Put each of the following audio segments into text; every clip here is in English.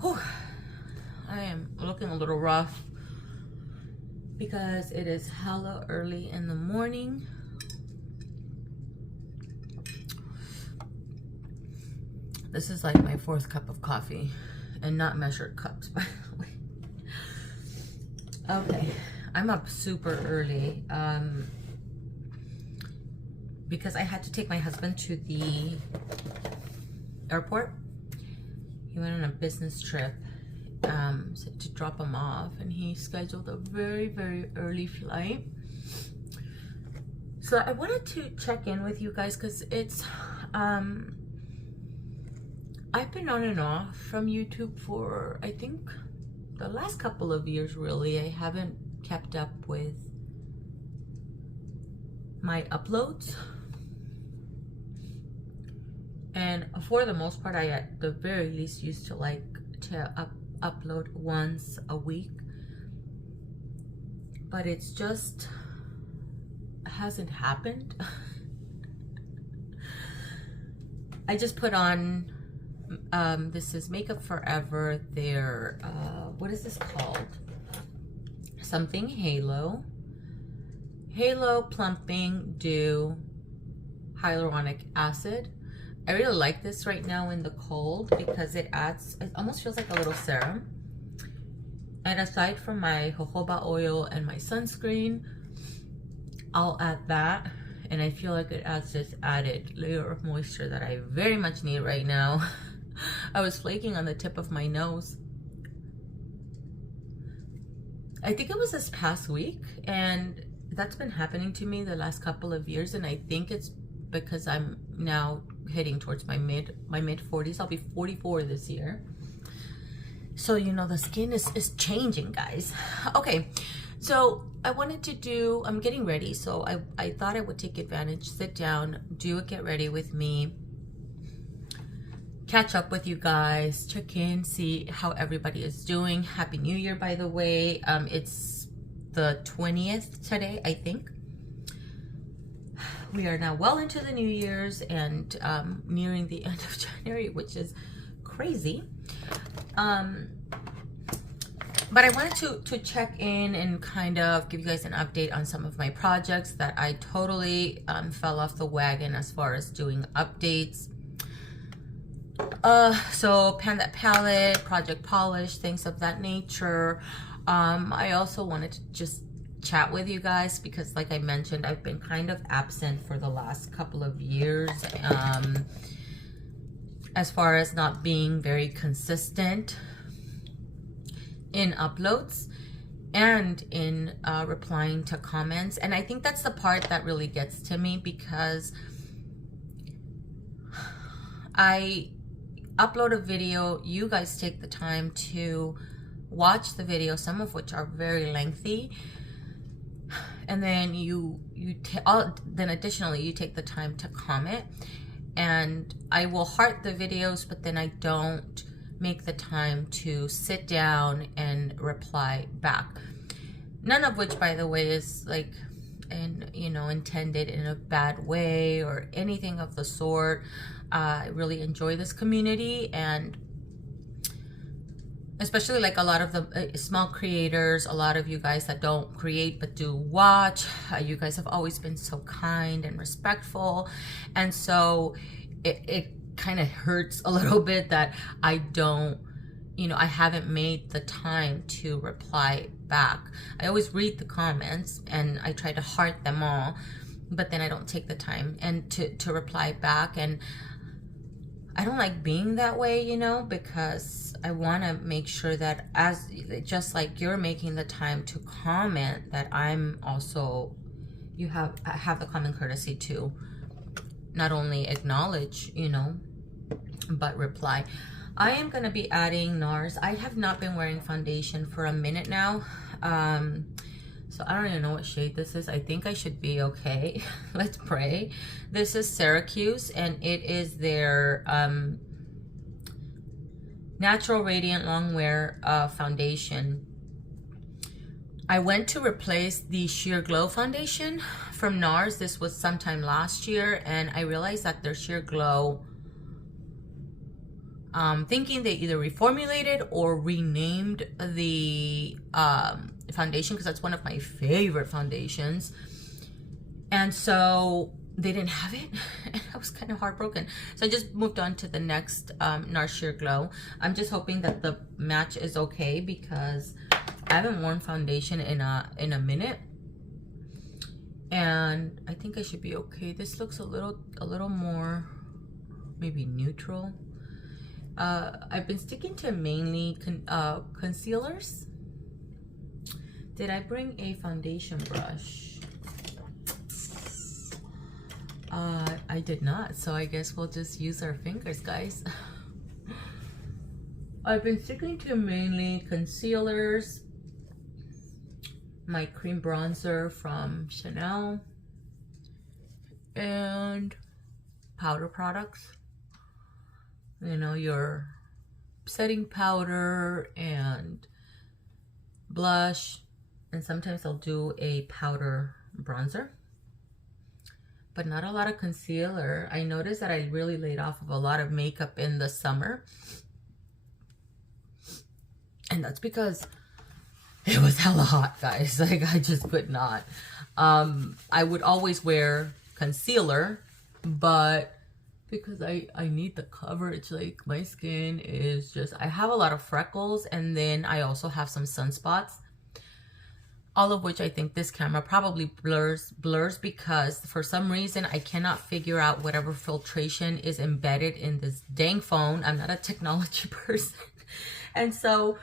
Whew. I am looking a little rough because it is hella early in the morning. This is like my 4th cup of coffee, and not measured cups, by the way. Okay, I'm up super early because I had to take my husband to the airport. He went on a business trip to drop him off, and he scheduled a very early flight. So I wanted to check in with you guys because it's I've been on and off from YouTube for, I think, the last couple of years. Really, I haven't kept up with my uploads, and for the most part I at the very least used to like to upload once a week, but it's just hasn't happened. I just put on this is Makeup Forever, their what is this called, something Halo Plumping Dew Hyaluronic Acid. I really like this right now in the cold because it almost feels like a little serum. And aside from my jojoba oil and my sunscreen, I'll add that, and I feel like it adds this added layer of moisture that I very much need right now. I was flaking on the tip of my nose. I think it was this past week, and that's been happening to me the last couple of years, and I think it's because I'm now heading towards my mid 40s. I'll be 44 this year. So, you know, the skin is changing, guys. Okay, so I wanted to do, I'm getting ready, so I thought I would take advantage, sit down, do a get ready with me, catch up with you guys, check in, see how everybody is doing. Happy New Year, by the way. It's the 20th today, I think. We are now well into the New Year's and nearing the end of January, which is crazy. But I wanted to check in and kind of give you guys an update on some of my projects that I totally fell off the wagon as far as doing updates. So Pan That Palette, Project Polish, things of that nature. I also wanted to just chat with you guys because, like I mentioned, I've been kind of absent for the last couple of years as far as not being very consistent in uploads and in replying to comments. And I think that's the part that really gets to me, because I upload a video, you guys take the time to watch the video, some of which are very lengthy, and then then additionally you take the time to comment. And I will heart the videos, but then I don't make the time to sit down and reply back. None of which, by the way, is like, intended in a bad way or anything of the sort. I really enjoy this community, and especially like a lot of the small creators, a lot of you guys that don't create but do watch, you guys have always been so kind and respectful. And so it kind of hurts a little bit that I don't, I haven't made the time to reply back. I always read the comments and I try to heart them all, but then I don't take the time and to reply back. And I don't like being that way, because I want to make sure that just like you're making the time to comment, that I'm also, I have the common courtesy to not only acknowledge, but reply. I am going to be adding NARS. I have not been wearing foundation for a minute now. So I don't even know what shade this is. I think I should be okay. Let's pray. This is Syracuse, and it is their Natural Radiant Long Wear foundation. I went to replace the Sheer Glow foundation from NARS. This was sometime last year, and I realized that their Sheer Glow thinking they either reformulated or renamed the foundation, because that's one of my favorite foundations. And so they didn't have it, and I was kind of heartbroken. So I just moved on to the next NARS Sheer Glow. I'm just hoping that the match is okay, because I haven't worn foundation in a minute, and I think I should be okay. This looks a little more maybe neutral. I've been sticking to mainly concealers. Did I bring a foundation brush? I did not, so I guess we'll just use our fingers, guys. I've been sticking to mainly concealers, my cream bronzer from Chanel, and powder products. You know, your setting powder and blush, and sometimes I'll do a powder bronzer, but not a lot of concealer. I noticed that I really laid off of a lot of makeup in the summer, and that's because it was hella hot, guys. Like, I just could not. I would always wear concealer, but because I need the coverage, like my skin is just, I have a lot of freckles, and then I also have some sunspots, all of which I think this camera probably blurs because for some reason I cannot figure out whatever filtration is embedded in this dang phone. I'm not a technology person. And so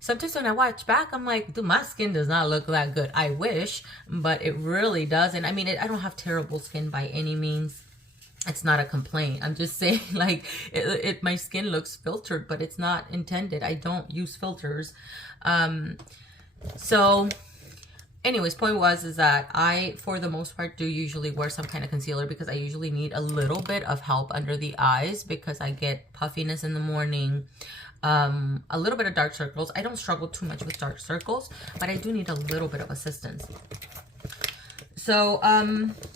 sometimes when I watch back, I'm like, dude, my skin does not look that good. I wish, but it really doesn't. I mean, I don't have terrible skin by any means. It's not a complaint. I'm just saying, like, my skin looks filtered, but it's not intended. I don't use filters. So anyways, point is that I, for the most part, do usually wear some kind of concealer, because I usually need a little bit of help under the eyes because I get puffiness in the morning, a little bit of dark circles. I don't struggle too much with dark circles, but I do need a little bit of assistance. So,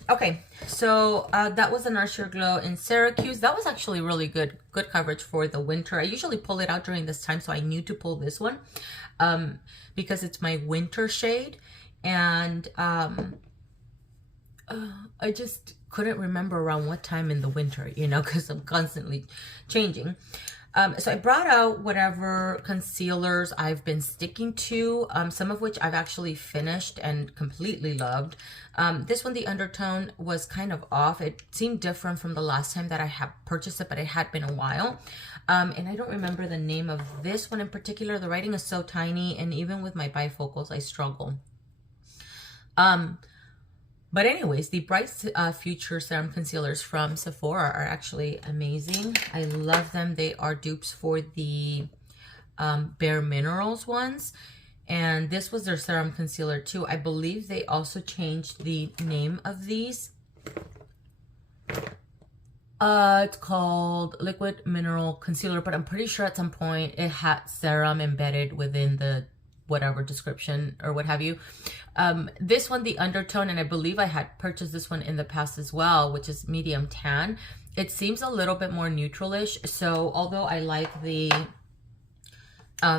okay, so that was the NARS Sheer Glow in Syracuse. That was actually really good coverage for the winter. I usually pull it out during this time, so I knew to pull this one because it's my winter shade, and I just couldn't remember around what time in the winter, you know, because I'm constantly changing. So I brought out whatever concealers I've been sticking to, some of which I've actually finished and completely loved. This one, the undertone was kind of off. It seemed different from the last time that I had purchased it, but it had been a while. And I don't remember the name of this one in particular. The writing is so tiny, and even with my bifocals, I struggle. But anyways, the Bright Future Serum Concealers from Sephora are actually amazing. I love them. They are dupes for the Bare Minerals ones. And this was their serum concealer too. I believe they also changed the name of these. It's called Liquid Mineral Concealer, but I'm pretty sure at some point it had serum embedded within the whatever description or what have you. This one, the undertone, and I believe I had purchased this one in the past as well, which is medium tan. It seems a little bit more neutralish. So although I like the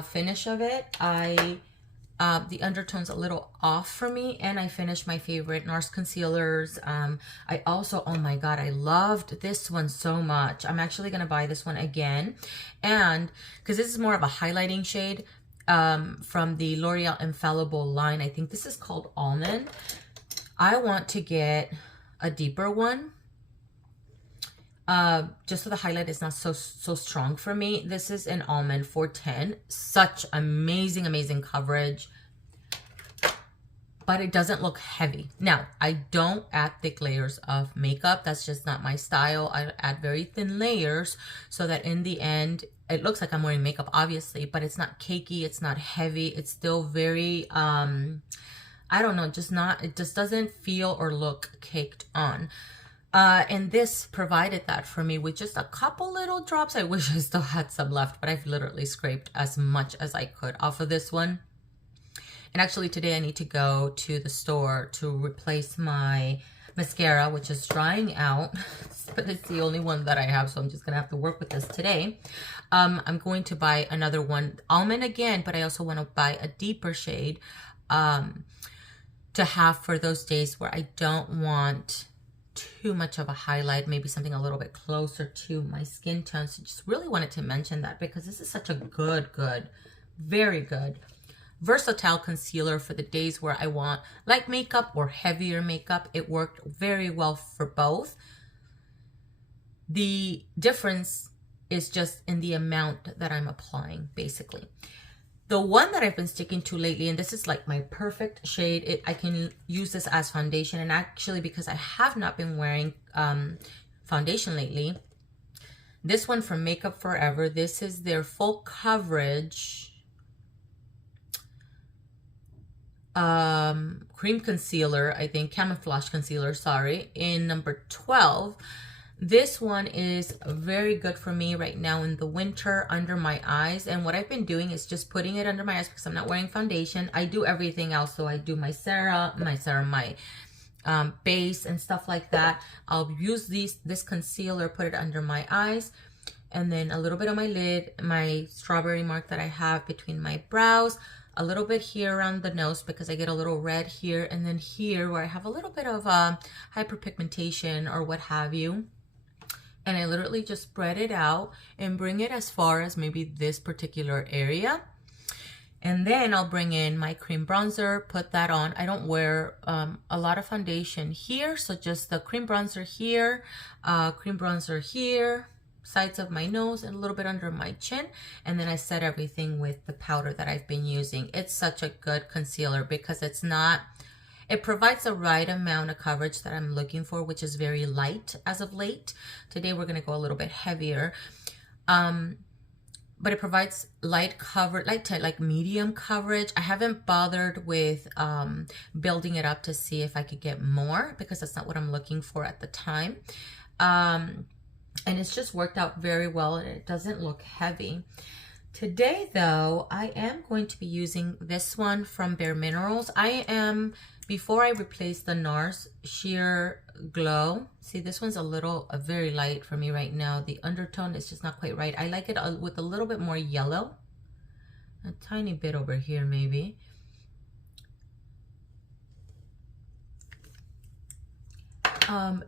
finish of it, the undertone's a little off for me, and I finished my favorite NARS concealers. I also, oh my god, I loved this one so much. I'm actually gonna buy this one again, and because this is more of a highlighting shade, from the L'Oreal Infallible line. I think this is called Almond. I want to get a deeper one, just so the highlight is not so strong for me. This is an Almond 410. Such amazing coverage, but it doesn't look heavy. Now, I don't add thick layers of makeup. That's just not my style. I add very thin layers so that in the end, it looks like I'm wearing makeup, obviously, but it's not cakey, it's not heavy, it's still very, I don't know, it just doesn't feel or look caked on. And this provided that for me with just a couple little drops. I wish I still had some left, but I've literally scraped as much as I could off of this one. And actually today I need to go to the store to replace my mascara, which is drying out, but it's the only one that I have, so I'm just gonna have to work with this today. I'm going to buy another one, almond again, but I also want to buy a deeper shade to have for those days where I don't want too much of a highlight, maybe something a little bit closer to my skin tone. So just really wanted to mention that because this is such a good, very good, versatile concealer for the days where I want light makeup or heavier makeup. It worked very well for both. The difference is just in the amount that I'm applying, basically. The one that I've been sticking to lately, and this is like my perfect shade, I can use this as foundation, and actually because I have not been wearing foundation lately, this one from Makeup Forever, this is their full coverage cream concealer, I think, camouflage concealer, sorry, in number 12. This one is very good for me right now in the winter under my eyes. And what I've been doing is just putting it under my eyes because I'm not wearing foundation. I do everything else. So I do my base and stuff like that. I'll use this concealer, put it under my eyes, and then a little bit on my lid, my strawberry mark that I have between my brows, a little bit here around the nose because I get a little red here, and then here where I have a little bit of hyperpigmentation or what have you. And I literally just spread it out and bring it as far as maybe this particular area. And then I'll bring in my cream bronzer, put that on. I don't wear a lot of foundation here, so just the cream bronzer here, sides of my nose, and a little bit under my chin. And then I set everything with the powder that I've been using. It's such a good concealer because it provides the right amount of coverage that I'm looking for, which is very light as of late. Today we're gonna go a little bit heavier. But it provides light coverage, like medium coverage. I haven't bothered with building it up to see if I could get more because that's not what I'm looking for at the time. And it's just worked out very well and it doesn't look heavy. Today though, I am going to be using this one from Bare Minerals. Before I replace the NARS Sheer Glow, see this one's very light for me right now. The undertone is just not quite right. I like it with a little bit more yellow. A tiny bit over here maybe.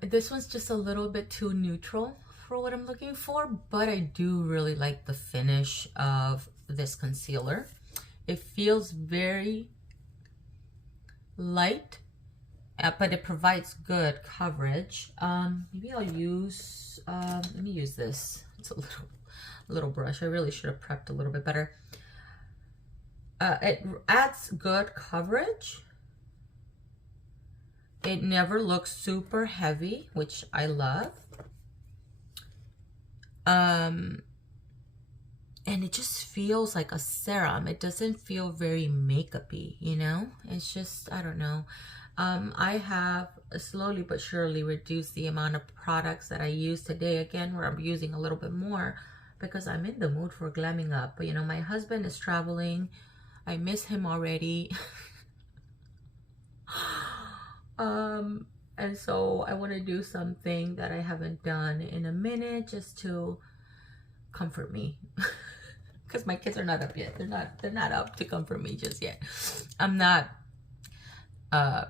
This one's just a little bit too neutral for what I'm looking for, but I do really like the finish of this concealer. It feels very light, but it provides good coverage. Maybe I'll use, let me use this. It's a little brush. I really should have prepped a little bit better. It adds good coverage. It never looks super heavy, which I love. And it just feels like a serum. It doesn't feel very makeup-y, you know? It's just, I don't know. I have slowly but surely reduced the amount of products that I use today. Again, where I'm using a little bit more because I'm in the mood for glamming up. But, you know, my husband is traveling. I miss him already. And so I want to do something that I haven't done in a minute just to comfort me. Because my kids are not up yet. They're not up to comfort me just yet. I'm not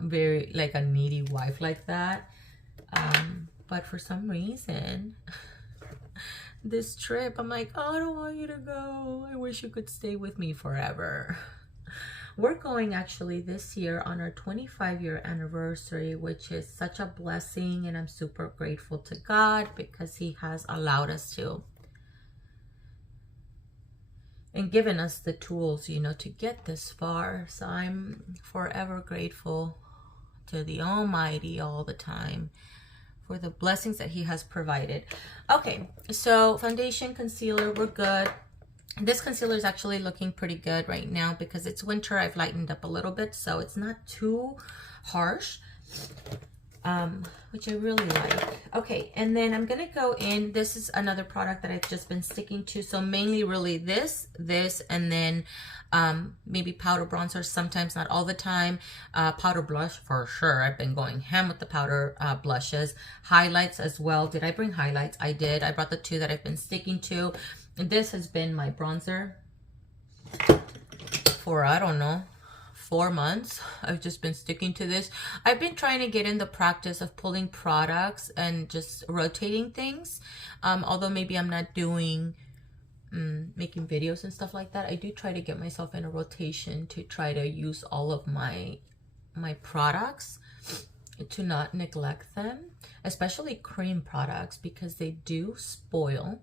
very like a needy wife like that. But for some reason, this trip, I'm like, oh, I don't want you to go. I wish you could stay with me forever. We're going actually this year on our 25-year anniversary, which is such a blessing, and I'm super grateful to God because He has allowed us to and given us the tools, you know, to get this far. So I'm forever grateful to the Almighty all the time for the blessings that He has provided. Okay, so foundation, concealer, we're good. This concealer is actually looking pretty good right now because it's winter. I've lightened up a little bit, so it's not too harsh. which I really like. Okay, and then I'm gonna go in. This is another product that I've just been sticking to. So mainly really this, and then maybe powder bronzer, sometimes, not all the time. Powder blush for sure. I've been going ham with the powder blushes. Highlights as well. Did I bring highlights? I did. I brought the two that I've been sticking to. And this has been my bronzer for, I don't know, 4 months. I've just been sticking to this. I've been trying to get in the practice of pulling products and just rotating things. Although maybe I'm not doing making videos and stuff like that, I do try to get myself in a rotation to try to use all of my products, to not neglect them, especially cream products, because they do spoil.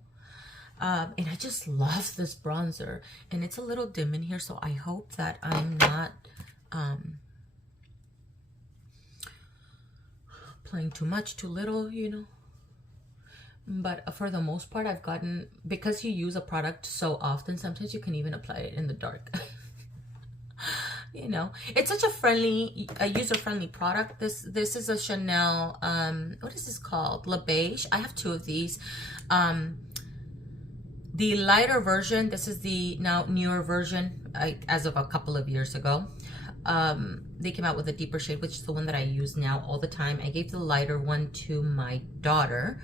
And I just love this bronzer, and it's a little dim in here, so I hope that I'm not playing too much, too little, you know. But for the most part, I've gotten, because you use a product so often, sometimes you can even apply it in the dark. You know, it's such a friendly, user-friendly product. This is a Chanel, what is this called? La Beige. I have 2 of these. The lighter version, this is the now newer version, as of a couple of years ago. They came out with a deeper shade, which is the one that I use now all the time. I gave the lighter one to my daughter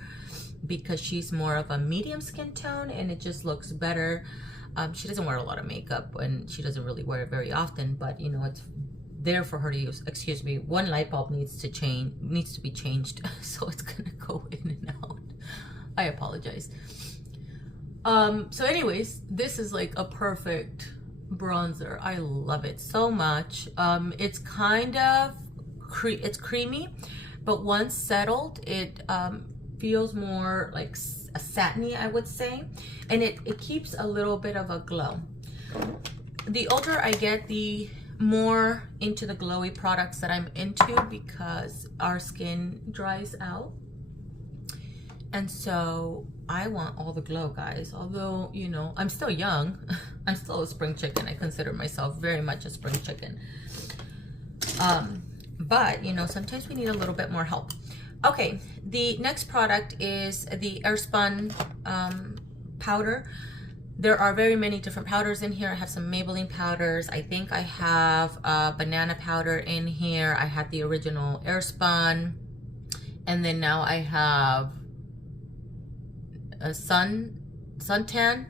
because she's more of a medium skin tone and it just looks better. She doesn't wear a lot of makeup and she doesn't really wear it very often, but you know, it's there for her to use. Excuse me, one light bulb needs to be changed, so it's gonna go in and out. I apologize. So anyways, this is like a perfect bronzer. I love it so much. It's kind of it's creamy, but once settled, it feels more like a satiny, I would say, and it keeps a little bit of a glow. The older I get, the more into the glowy products that I'm into, because our skin dries out, and so I want all the glow, guys. Although, you know, I'm still young. I'm still a spring chicken. I consider myself very much a spring chicken. But, you know, sometimes we need a little bit more help. Okay, the next product is the Airspun powder. There are very many different powders in here. I have some Maybelline powders. I think I have banana powder in here. I had the original Airspun. And then now I have a suntan.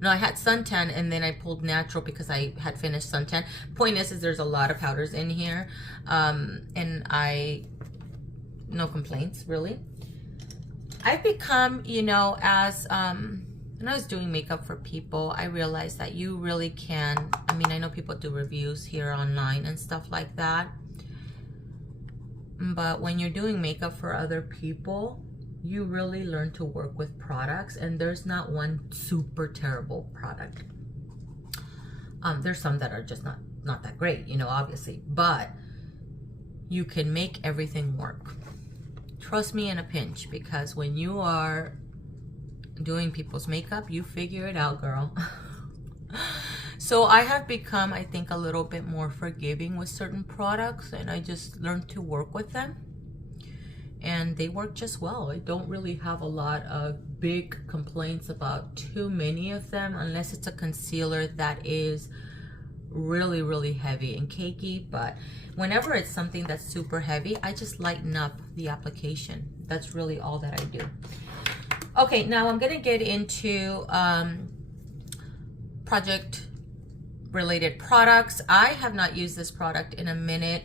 No, I had suntan and then I pulled natural because I had finished suntan. Point is there's a lot of powders in here, and no complaints really. I've become, you know, as when I was doing makeup for people, I realized that you really can, I mean, I know people do reviews here online and stuff like that, but when you're doing makeup for other people, you really learn to work with products, and there's not one super terrible product. There's some that are just not that great, you know, obviously, but you can make everything work. Trust me in a pinch, because when you are doing people's makeup, you figure it out, girl. So I have become, I think, a little bit more forgiving with certain products, and I just learned to work with them. And they work just well. I don't really have a lot of big complaints about too many of them, unless it's a concealer that is really, really heavy and cakey. But whenever it's something that's super heavy, I just lighten up the application. That's really all that I do. Okay, now I'm gonna get into project related products. I have not used this product in a minute.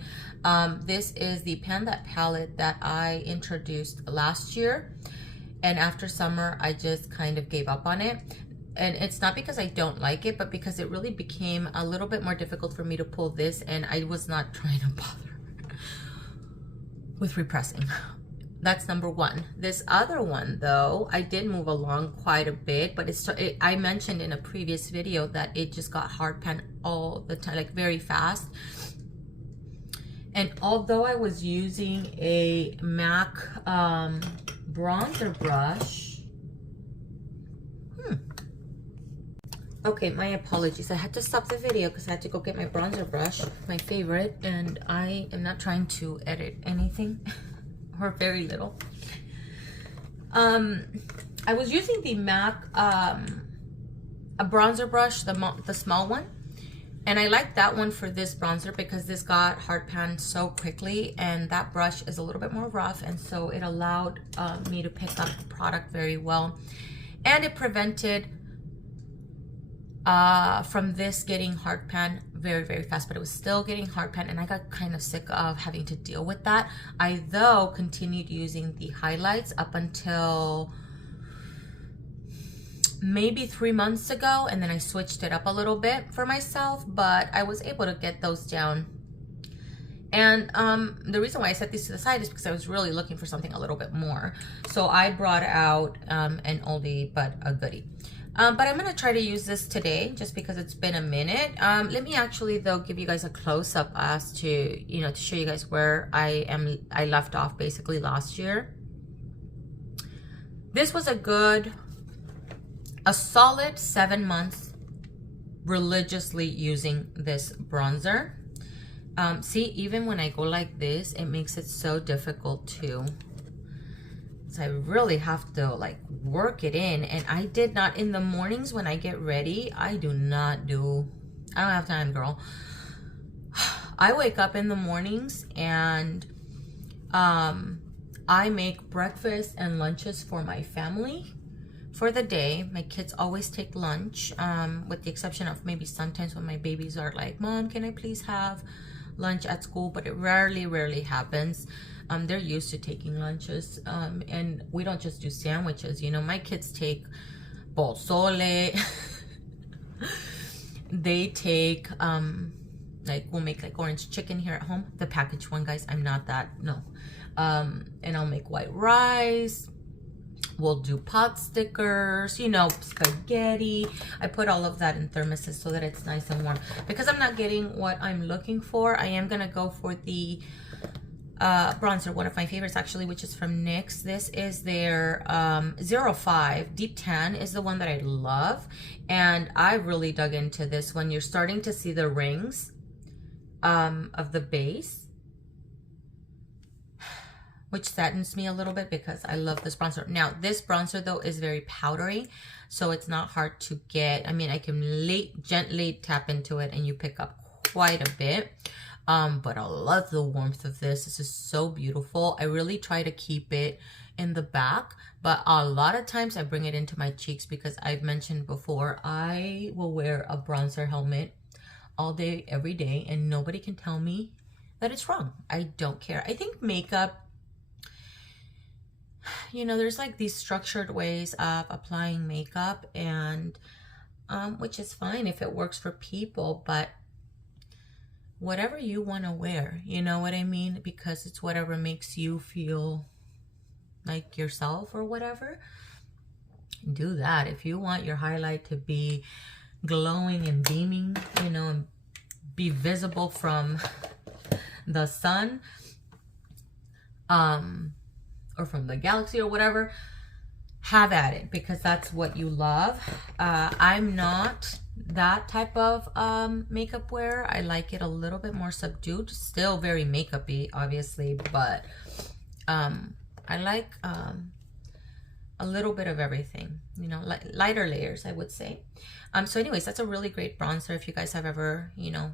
This is the Pan That palette that I introduced last year, and after summer I just kind of gave up on it. And it's not because I don't like it, but because it really became a little bit more difficult for me to pull this, and I was not trying to bother with repressing. That's number one. This other one, though, I did move along quite a bit, but I mentioned in a previous video that it just got hard pan all the time, like very fast. And although I was using a MAC bronzer brush, okay, my apologies. I had to stop the video because I had to go get my bronzer brush, my favorite, and I am not trying to edit anything. or very little. I was using the MAC a bronzer brush, the small one, and I like that one for this bronzer because this got hard pan so quickly, and that brush is a little bit more rough, and so it allowed me to pick up the product very well, and it prevented from this getting hard pan very, very fast, but it was still getting hard pan, and I got kind of sick of having to deal with that. I, though, continued using the highlights up until maybe 3 months ago, and then I switched it up a little bit for myself, but I was able to get those down. And the reason why I set these to the side is because I was really looking for something a little bit more. So I brought out an oldie but a goodie. But I'm going to try to use this today just because it's been a minute. Let me actually, though, give you guys a close-up as to, you know, to show you guys where I left off basically last year. This was a solid 7 months religiously using this bronzer. See, even when I go like this, it makes it so difficult too. So I really have to like work it in, and I did not, in the mornings when I get ready, I don't have time, girl. I wake up in the mornings and I make breakfast and lunches for my family for the day. My kids always take lunch, with the exception of maybe sometimes when my babies are like, Mom, can I please have lunch at school? But it rarely happens. They're used to taking lunches, and we don't just do sandwiches. You know, my kids take pozole. They take like, we'll make like orange chicken here at home, the packaged one, guys. I'm not that, no. And I'll make white rice. We'll do pot stickers, you know, spaghetti. I put all of that in thermoses so that it's nice and warm. Because I'm not getting what I'm looking for, I am going to go for the bronzer, one of my favorites actually, which is from NYX. This is their 05 Deep Tan is the one that I love. And I really dug into this one. You're starting to see the rings of the base, which saddens me a little bit because I love this bronzer. Now, this bronzer, though, is very powdery, so it's not hard to get. I mean, I can gently tap into it, and you pick up quite a bit. But I love the warmth of this. This is so beautiful. I really try to keep it in the back, but a lot of times I bring it into my cheeks because I've mentioned before, I will wear a bronzer helmet all day, every day, and nobody can tell me that it's wrong. I don't care. I think makeup, you know, there's like these structured ways of applying makeup, and which is fine if it works for people, but whatever you want to wear, you know what I mean? Because it's whatever makes you feel like yourself or whatever. Do that. If you want your highlight to be glowing and beaming, you know, and be visible from the sun, or from the galaxy or whatever, have at it, because that's what you love. I'm not that type of makeup wearer. I like it a little bit more subdued, still very makeup-y obviously, but I like a little bit of everything, you know, lighter layers, I would say. So anyways, that's a really great bronzer. If you guys have ever, you know,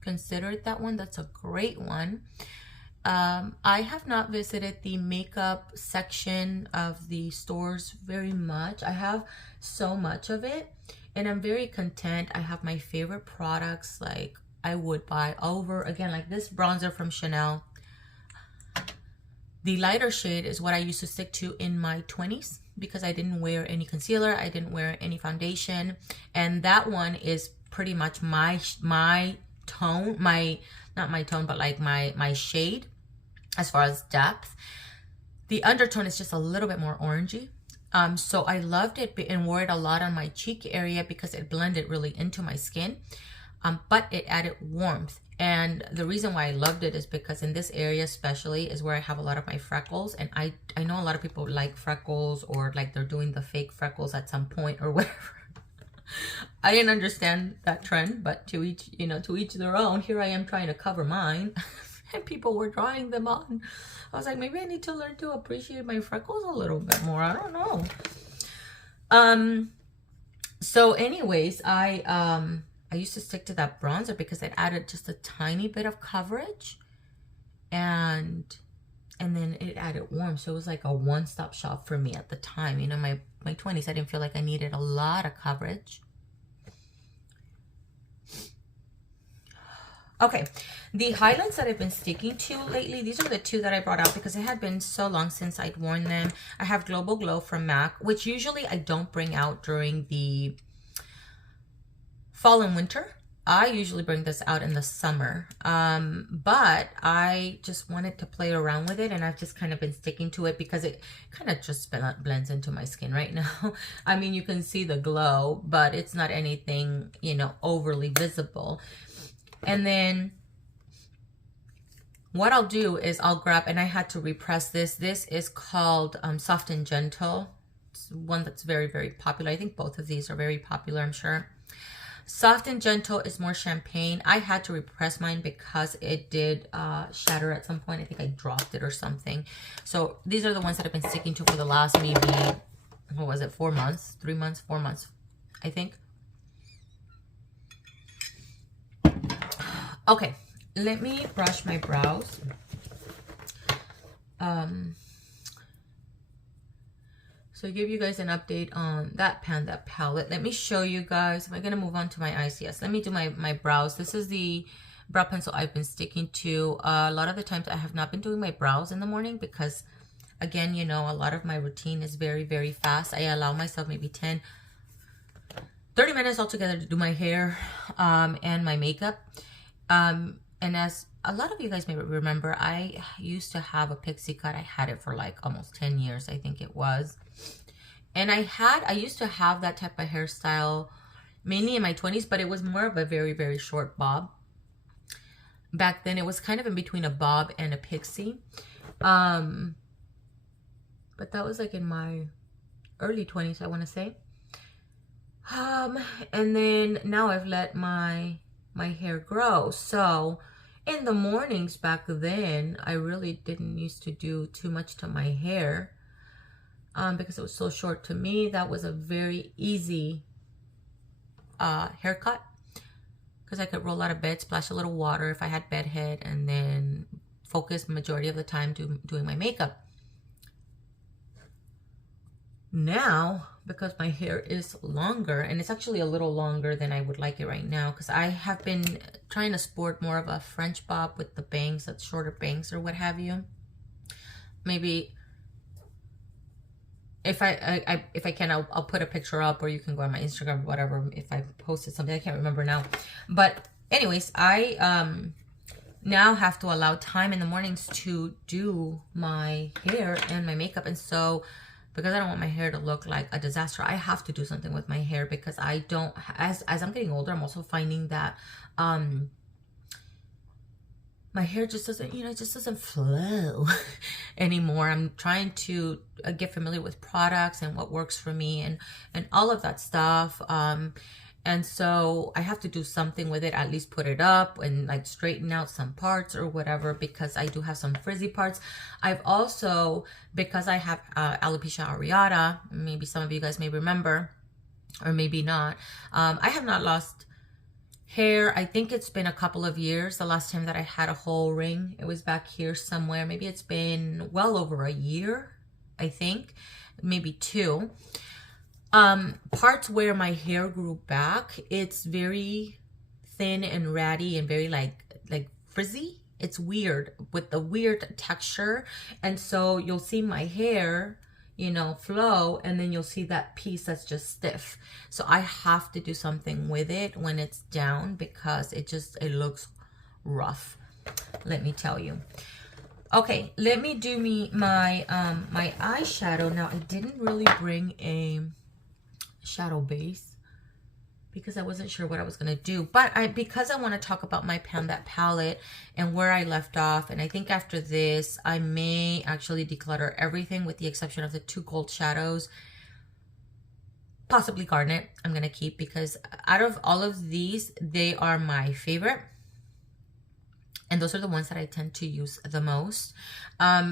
considered that one, that's a great one. I have not visited the makeup section of the stores very much. I have so much of it, and I'm very content. I have my favorite products, like I would buy over again, like this bronzer from Chanel. The lighter shade is what I used to stick to in my 20s because I didn't wear any concealer, I didn't wear any foundation, and that one is pretty much my tone, not my tone, but like my shade. As far as depth, the undertone is just a little bit more orangey. So I loved it and wore it a lot on my cheek area because it blended really into my skin. But it added warmth. And the reason why I loved it is because in this area especially is where I have a lot of my freckles. And I know a lot of people like freckles, or like they're doing the fake freckles at some point or whatever. I didn't understand that trend, but to each, you know, to each their own. Here I am trying to cover mine. and people were drawing them on. I was like, maybe I need to learn to appreciate my freckles a little bit more. I don't know. So anyways, I used to stick to that bronzer because it added just a tiny bit of coverage, and then it added warmth. So it was like a one-stop shop for me at the time. You know, my 20s, I didn't feel like I needed a lot of coverage. Okay, the highlights that I've been sticking to lately, these are the two that I brought out because it had been so long since I'd worn them. I have Global Glow from MAC, which usually I don't bring out during the fall and winter. I usually bring this out in the summer, but I just wanted to play around with it, and I've just kind of been sticking to it because it kind of just blends into my skin right now. I mean, you can see the glow, but it's not anything, you know, overly visible. And then what I'll do is I'll grab, and I had to repress this. This is called Soft and Gentle. It's one that's very, very popular. I think both of these are very popular, I'm sure. Soft and Gentle is more champagne. I had to repress mine because it did shatter at some point. I think I dropped it or something. So these are the ones that I've been sticking to for the last maybe, what was it, 4 months? 3 months? 4 months, I think. Okay, let me brush my brows. So give you guys an update on that Panda palette. Let me show you guys. Am I going to move on to my eyes? Yes, let me do my brows. This is the brow pencil I've been sticking to. A lot of the times I have not been doing my brows in the morning because, again, you know, a lot of my routine is very, very fast. I allow myself maybe 10, 30 minutes altogether to do my hair and my makeup. And as a lot of you guys may remember, I used to have a pixie cut. I had it for like almost 10 years, I think it was. And I used to have that type of hairstyle mainly in my 20s, but it was more of a very, very short bob. Back then, it was kind of in between a bob and a pixie. But that was like in my early 20s, I want to say. And then now I've let my hair grow. So in the mornings back then, I really didn't used to do too much to my hair because it was so short. To me, that was a very easy haircut because I could roll out of bed, splash a little water if I had bedhead, and then focus majority of the time doing my makeup. Now, because my hair is longer, and it's actually a little longer than I would like it right now, because I have been trying to sport more of a French bob with the bangs, that's shorter bangs or what have you. Maybe if I can, I'll put a picture up, or you can go on my Instagram, whatever, if I posted something. I can't remember now. But anyways, I now have to allow time in the mornings to do my hair and my makeup, and so because I don't want my hair to look like a disaster, I have to do something with my hair because I don't, as I'm getting older, I'm also finding that my hair just doesn't, you know, it just doesn't flow anymore. I'm trying to get familiar with products and what works for me and all of that stuff. And so I have to do something with it, at least put it up and like straighten out some parts or whatever, because I do have some frizzy parts. I've also, because I have alopecia areata, maybe some of you guys may remember, or maybe not. I have not lost hair. I think it's been a couple of years. The last time that I had a whole ring, it was back here somewhere. Maybe it's been well over a year, I think, maybe 2. Parts where my hair grew back, it's very thin and ratty and very like frizzy. It's weird with the weird texture. And so you'll see my hair, you know, flow, and then you'll see that piece that's just stiff. So I have to do something with it when it's down because it looks rough, let me tell you. Okay, let me do my eyeshadow. Now, I didn't really bring a shadow base because I wasn't sure what I was going to do, but because I want to talk about my Panda palette and where I left off, and I think after this I may actually declutter everything with the exception of the 2 gold shadows, possibly Garnet I'm going to keep, because out of all of these, they are my favorite. And those are the ones that I tend to use the most.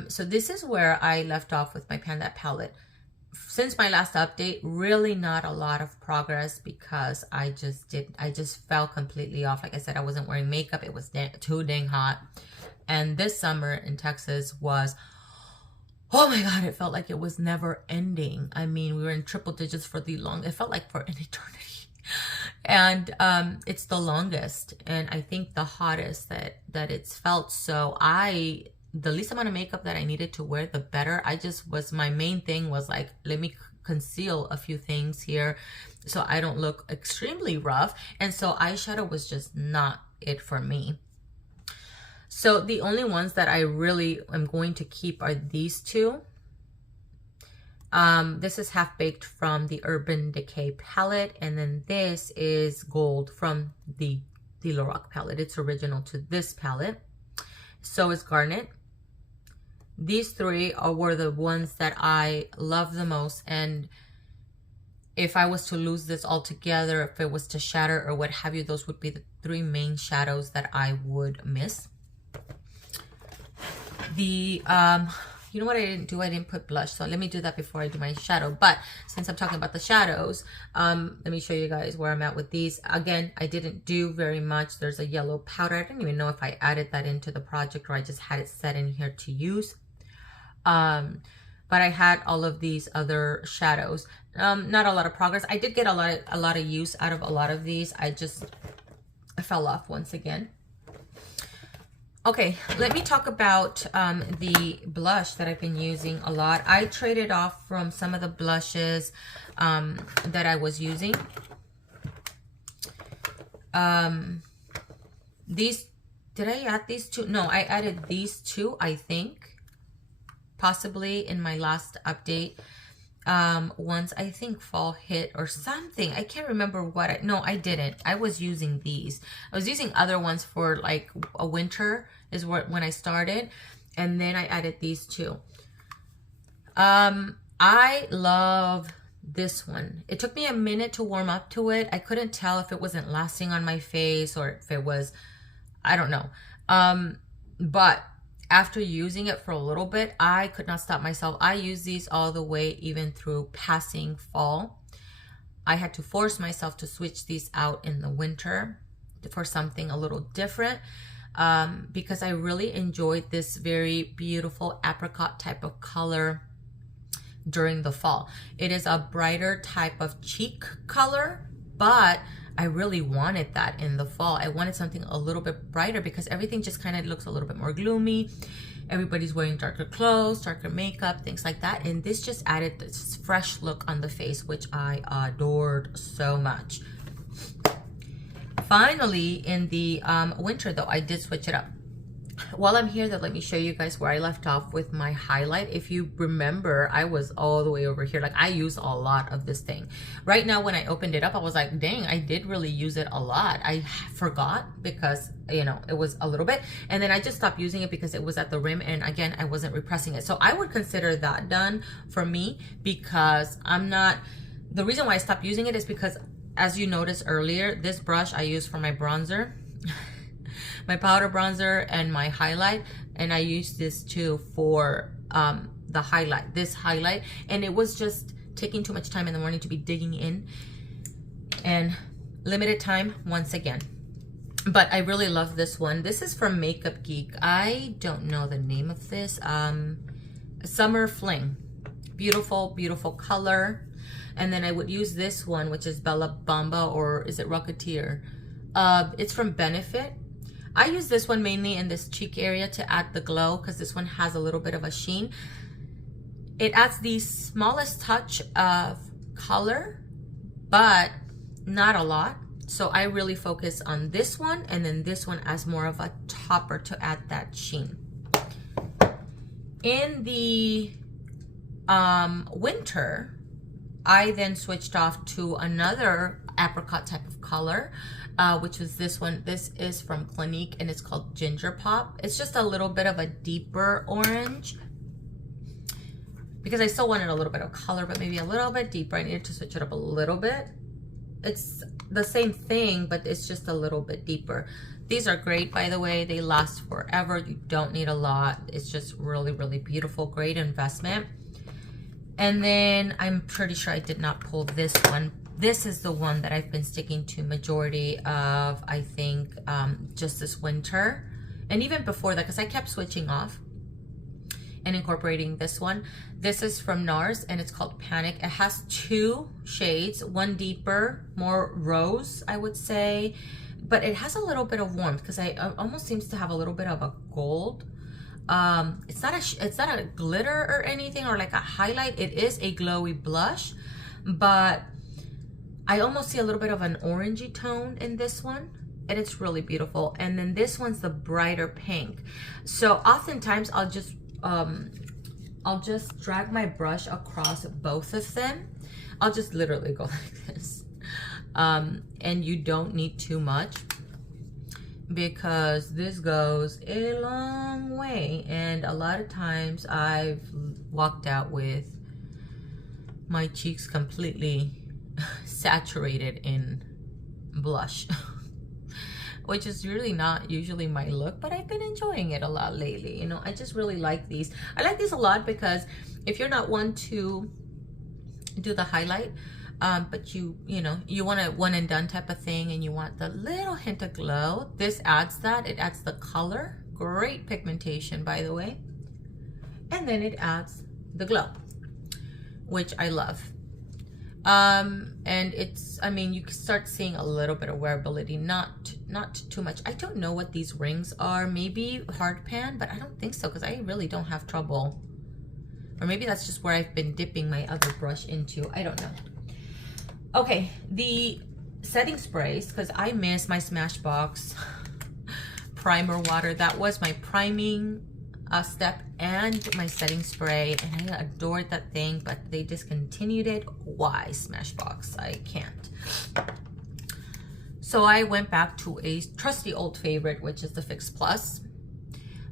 So this is where I left off with my Panda palette. Since my last update, really not a lot of progress because I just fell completely off. Like I said, I wasn't wearing makeup. It was too dang hot. And this summer in Texas was, oh my God, it felt like it was never ending. I mean, we were in triple digits for it felt like for an eternity. And it's the longest, and I think the hottest that it's felt. So the least amount of makeup that I needed to wear, the better. My main thing was like, let me conceal a few things here so I don't look extremely rough. And so eyeshadow was just not it for me. So the only ones that I really am going to keep are these two. This is Half Baked from the Urban Decay palette, and then this is Gold from the Lorac palette. It's original to this palette. So is Garnet. These three were the ones that I love the most, and if I was to lose this altogether, if it was to shatter or what have you, those would be the three main shadows that I would miss. You know what I didn't do? I didn't put blush. So let me do that before I do my shadow. But since I'm talking about the shadows, let me show you guys where I'm at with these. Again, I didn't do very much. There's a yellow powder. I didn't even know if I added that into the project or I just had it set in here to use. But I had all of these other shadows. Not a lot of progress. I did get a lot of use out of a lot of these. I fell off once again. Okay, let me talk about the blush that I've been using a lot. I traded off from some of the blushes that I was using. Did I add these two? No, I added these two, I think, possibly in my last update. Once I think fall hit or something. I can't remember what no, I didn't. I was using these. I was using other ones for like a winter is when I started, and then I added these two. I love this one. It took me a minute to warm up to it. I couldn't tell if it wasn't lasting on my face or if it was, I don't know. But after using it for a little bit, I could not stop myself. I use these all the way even through passing fall. I had to force myself to switch these out in the winter for something a little different because I really enjoyed this very beautiful apricot type of color during the fall. It is a brighter type of cheek color, but I really wanted that in the fall. I wanted something a little bit brighter because everything just kind of looks a little bit more gloomy. Everybody's wearing darker clothes, darker makeup, things like that. And this just added this fresh look on the face, which I adored so much. Finally, in the winter though, I did switch it up. While I'm here though, let me show you guys where I left off with my highlight. If you remember, I was all the way over here. Like I use a lot of this thing. Right now, when I opened it up, I was like, dang, I did really use it a lot. I forgot because, you know, it was a little bit. And then I just stopped using it because it was at the rim. And again, I wasn't repressing it. So I would consider that done for me because the reason why I stopped using it is because, as you noticed earlier, this brush I use for my bronzer. My powder bronzer and my highlight, and I use this too for the highlight, this highlight, and it was just taking too much time in the morning to be digging in, and limited time once again. But I really love this one. This is from Makeup Geek. I don't know the name of this. Summer Fling. Beautiful, beautiful color. And then I would use this one, which is Bella Bamba, or is it Rocketeer? It's from Benefit. I use this one mainly in this cheek area to add the glow because this one has a little bit of a sheen. It adds the smallest touch of color, but not a lot. So I really focus on this one and then this one as more of a topper to add that sheen. In the winter, I then switched off to another apricot type of color, which was this one. This is from Clinique and it's called Ginger Pop. It's just a little bit of a deeper orange because I still wanted a little bit of color, but maybe a little bit deeper. I needed to switch it up a little bit. It's the same thing, but it's just a little bit deeper. These are great, by the way. They last forever. You don't need a lot. It's just really, really beautiful. Great investment. And then I'm pretty sure I did not pull this one. This is the one that I've been sticking to majority of, I think, just this winter. And even before that, because I kept switching off and incorporating this one. This is from NARS and it's called Panic. It has 2 shades, one deeper, more rose, I would say. But it has a little bit of warmth because I almost seems to have a little bit of a gold. It's not a glitter or anything or like a highlight. It is a glowy blush, but I almost see a little bit of an orangey tone in this one, and it's really beautiful. And then this one's the brighter pink. So oftentimes I'll just drag my brush across both of them. I'll just literally go like this. And you don't need too much because this goes a long way. And a lot of times I've walked out with my cheeks completely saturated in blush, which is really not usually my look, but I've been enjoying it a lot lately. You know, I just really like these. I like these a lot because if you're not one to do the highlight, but you know, you want a one and done type of thing and you want the little hint of glow, this adds that. It adds the color. Great pigmentation, by the way. And then it adds the glow, which I love. And it's, I mean, you can start seeing a little bit of wearability, not too much. I don't know what these rings are. Maybe hard pan, but I don't think so because I really don't have trouble. Or maybe that's just where I've been dipping my other brush into. I don't know. Okay, the setting sprays, because I miss my Smashbox primer water. That was my priming step and my setting spray, and I adored that thing, but they discontinued it. Why, Smashbox? I can't. So I went back to a trusty old favorite, which is the Fix Plus.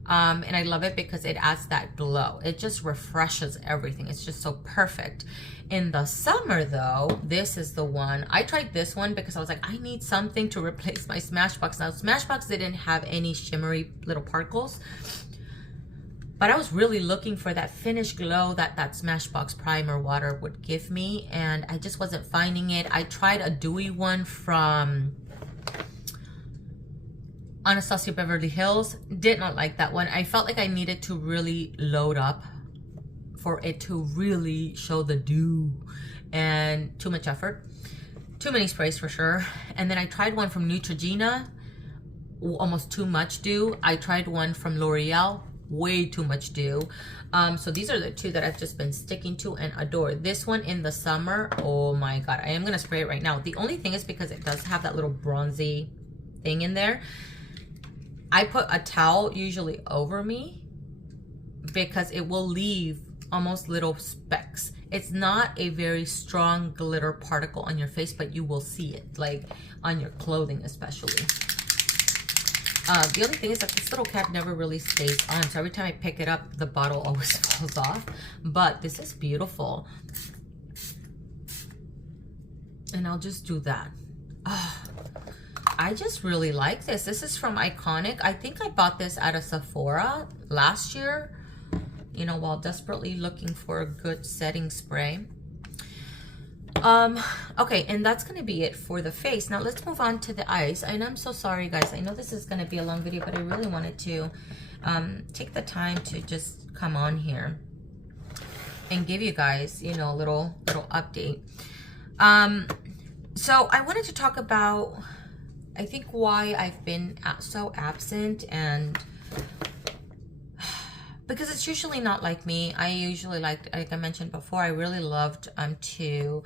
And I love it because it adds that glow. It just refreshes everything. It's just so perfect. In the summer though, this is the one. I tried this one because I was like, I need something to replace my Smashbox. Now Smashbox didn't have any shimmery little particles, but I was really looking for that finish glow that Smashbox primer water would give me, and I just wasn't finding it. I tried a dewy one from Anastasia Beverly Hills. Did not like that one. I felt like I needed to really load up for it to really show the dew, and too much effort. Too many sprays for sure. And then I tried one from Neutrogena, almost too much dew. I tried one from L'Oreal, way too much dew. So these are the two that I've just been sticking to and adore. This one in the summer, oh my god, I am gonna spray it right now. The only thing is because it does have that little bronzy thing in there, I put a towel usually over me because it will leave almost little specks. It's not a very strong glitter particle on your face, but you will see it, like on your clothing especially. The only thing is that this little cap never really stays on, so every time I pick it up, the bottle always falls off. But this is beautiful. And I'll just do that. Oh, I just really like this. This is from Iconic. I think I bought this at a Sephora last year, you know, while desperately looking for a good setting spray. Okay, and that's gonna be it for the face. Now let's move on to the eyes. And I'm so sorry guys, I know this is gonna be a long video, but I really wanted to take the time to just come on here and give you guys, you know, a little update. So I wanted to talk about, I think, why I've been so absent, and because it's usually not like me. I usually like I mentioned before, I really loved to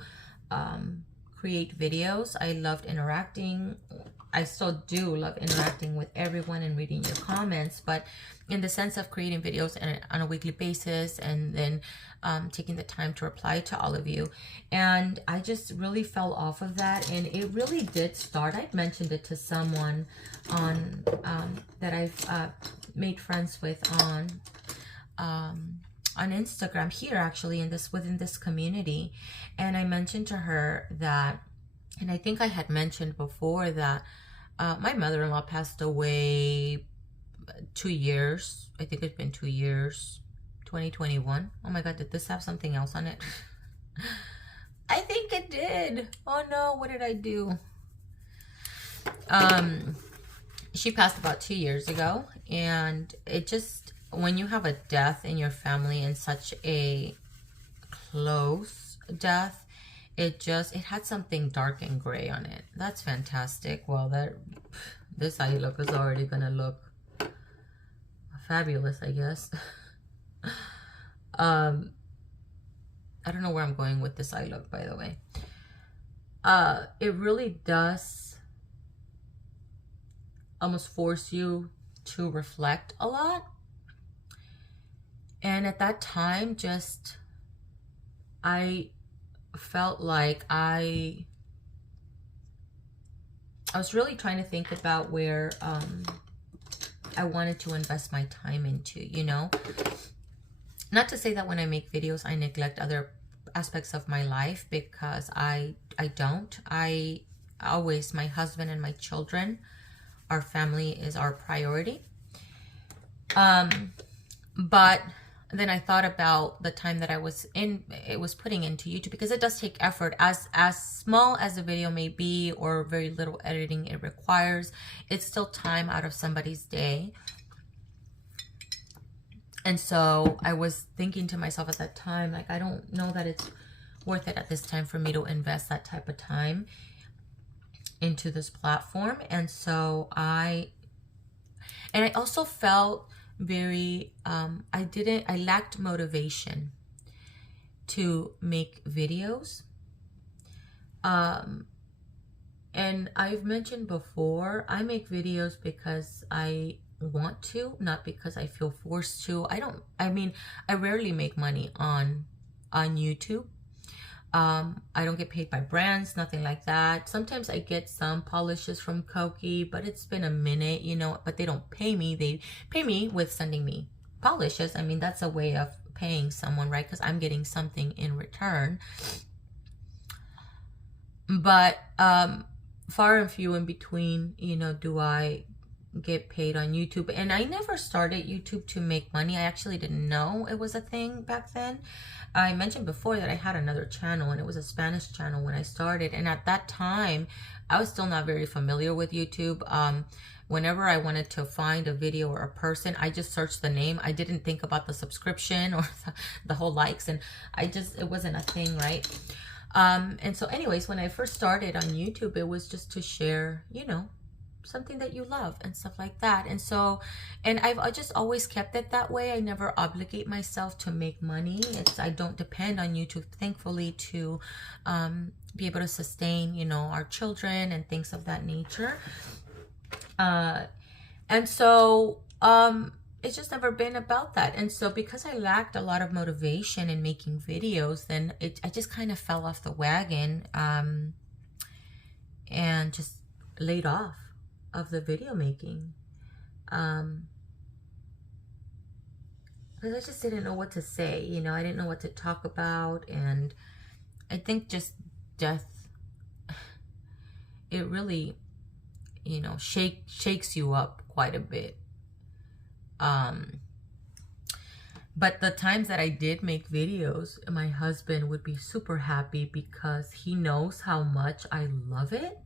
create videos. I loved interacting. I still do love interacting with everyone and reading your comments, but in the sense of creating videos on a weekly basis, and then taking the time to reply to all of you. And I just really fell off of that, and it really did start. I'd mentioned it to someone on that I've made friends with on Instagram here, actually, within this community. And I mentioned to her that, and I think I had mentioned before that My mother-in-law passed away 2 years. I think it's been 2 years. 2021. Oh my God, did this have something else on it? I think it did. Oh no, what did I do? She passed about 2 years ago, and it just, when you have a death in your family and such a close death, it had something dark and gray on it. That's fantastic. Well, this eye look is already gonna look fabulous, I guess. I don't know where I'm going with this eye look, by the way. It really does almost force you to reflect a lot. And at that time, just, I felt like I was really trying to think about where I wanted to invest my time into, you know. Not to say that when I make videos, I neglect other aspects of my life, because I don't. I always, my husband and my children, our family is our priority. But then I thought about the time that I was putting into YouTube, because it does take effort. As small as a video may be, or very little editing it requires, it's still time out of somebody's day. And so I was thinking to myself at that time, like, I don't know that it's worth it at this time for me to invest that type of time into this platform. And so I also felt very, I lacked motivation to make videos. And I've mentioned before, I make videos because I want to, not because I feel forced to. I rarely make money on YouTube. I don't get paid by brands, nothing like that. Sometimes I get some polishes from Koki, but it's been a minute, you know, but they don't pay me. They pay me with sending me polishes. I mean, that's a way of paying someone, right? Because I'm getting something in return. But far and few in between, you know, do I get paid on YouTube. And I never started YouTube to make money. I actually didn't know it was a thing back then. I mentioned before that I had another channel, and it was a Spanish channel when I started. And at that time, I was still not very familiar with YouTube. Whenever I wanted to find a video or a person, I just searched the name. I didn't think about the subscription or the whole likes, and it wasn't a thing, right? And so anyways, when I first started on YouTube, it was just to share, you know, something that you love and stuff like that. And so, and I just always kept it that way. I never obligate myself to make money. I don't depend on YouTube, thankfully, to be able to sustain, you know, our children and things of that nature. And so it's just never been about that. And so because I lacked a lot of motivation in making videos, then I just kind of fell off the wagon and just laid off of the video making, because I just didn't know what to say, you know. I didn't know what to talk about. And I think just death, it really, you know, shakes you up quite a bit. But the times that I did make videos, my husband would be super happy because he knows how much I love it.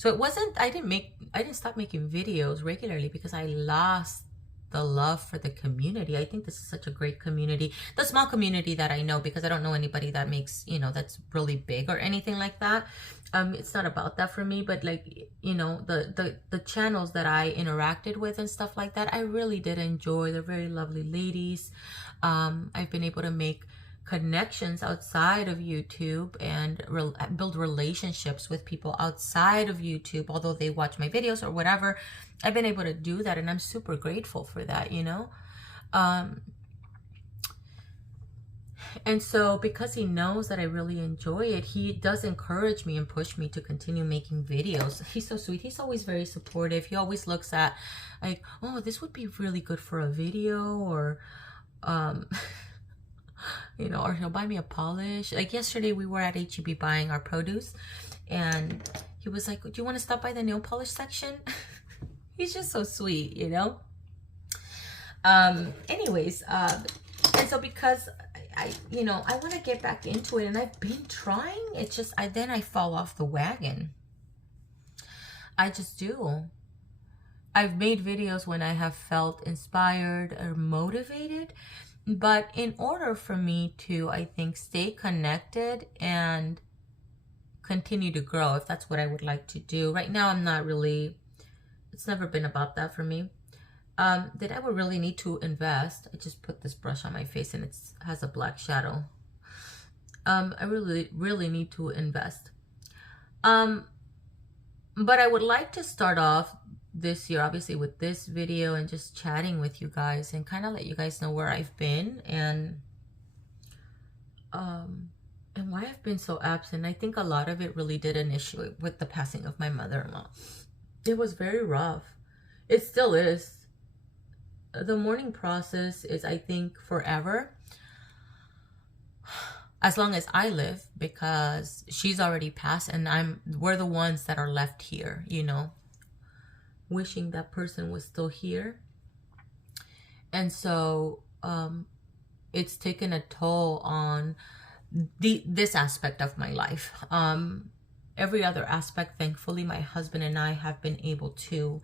So it wasn't, I didn't stop making videos regularly because I lost the love for the community. I think this is such a great community. The small community that I know, because I don't know anybody that makes, you know, that's really big or anything like that. It's not about that for me, but like, you know, the channels that I interacted with and stuff like that, I really did enjoy. They're very lovely ladies. I've been able to make connections outside of YouTube and build relationships with people outside of YouTube, although they watch my videos or whatever. I've been able to do that, and I'm super grateful for that, you know. And so because he knows that I really enjoy it, he does encourage me and push me to continue making videos. He's so sweet. He's always very supportive. He always looks at like, oh, this would be really good for a video, or you know, or he'll buy me a polish. Like yesterday we were at HEB buying our produce, and He was like, do you want to stop by the nail polish section? He's just so sweet, you know? Anyways, and so because I want to get back into it, and I've been trying, it's just, then I fall off the wagon. I just do. I've made videos when I have felt inspired or motivated, but in order for me to, I think, stay connected and continue to grow, if that's what I would like to do. Right now, I'm not really, it's never been about that for me. That I would really need to invest. I just put this brush on my face and it has a black shadow. I really need to invest. But I would like to start off this year, obviously, with this video and just chatting with you guys and kind of let you guys know where I've been and why I've been so absent. I think a lot of it really did initiate with the passing of my mother-in-law. It was very rough. It still is. The mourning process is, I think, forever. As long as I live, because she's already passed and we're the ones that are left here, you know, wishing that person was still here. And so it's taken a toll on this aspect of my life. Every other aspect, thankfully, my husband and I have been able to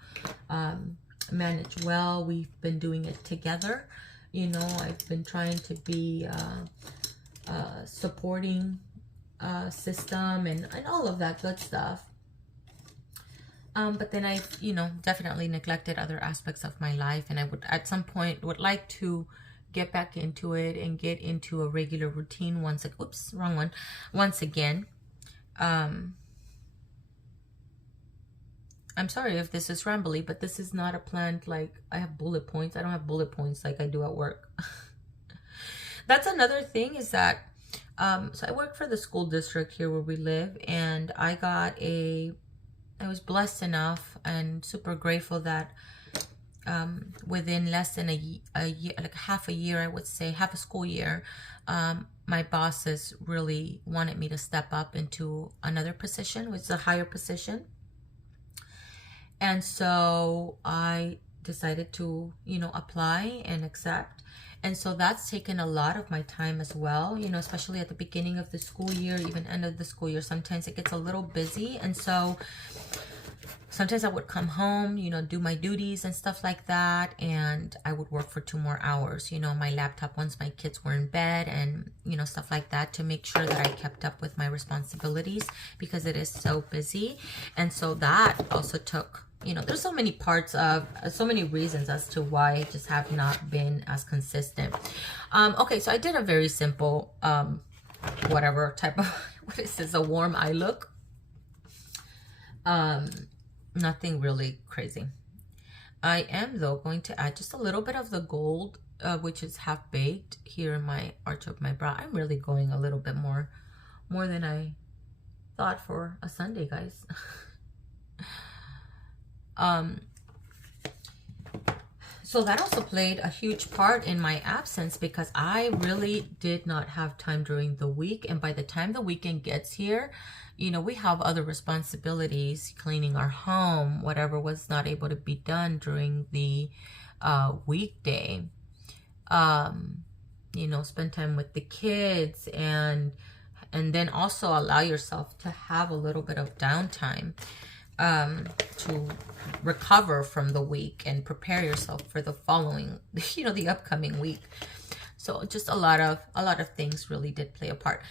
manage well. We've been doing it together. You know, I've been trying to be supporting system and all of that good stuff. But then I, definitely neglected other aspects of my life, and I would, at some point, would like to get back into it and get into a regular routine once again. I'm sorry if this is rambly, but this is not a planned, like, I have bullet points. I don't have bullet points like I do at work. That's another thing is that, so I work for the school district here where we live, and I was blessed enough and super grateful that within less than a year, like half a year, I would say, half a school year, my bosses really wanted me to step up into another position, which is a higher position. And so I decided to, apply and accept. And so that's taken a lot of my time as well, especially at the beginning of the school year, even end of the school year. Sometimes it gets a little busy. And so sometimes I would come home, do my duties and stuff like that. And I would work for 2 more hours, my laptop once my kids were in bed and, stuff like that, to make sure that I kept up with my responsibilities, because it is so busy. And so that also took, there's so many so many reasons as to why I just have not been as consistent. Okay, so I did a very simple, whatever type of, what is this, a warm eye look. Nothing really crazy. I am, though, going to add just a little bit of the gold, which is half baked, here in my arch of my brow. I'm really going a little bit more than I thought for a Sunday, guys. So that also played a huge part in my absence, because I really did not have time during the week. And by the time the weekend gets here, we have other responsibilities, cleaning our home, whatever was not able to be done during the weekday. Spend time with the kids, and then also allow yourself to have a little bit of downtime to recover from the week and prepare yourself for the following, the upcoming week. So just a lot of things really did play a part.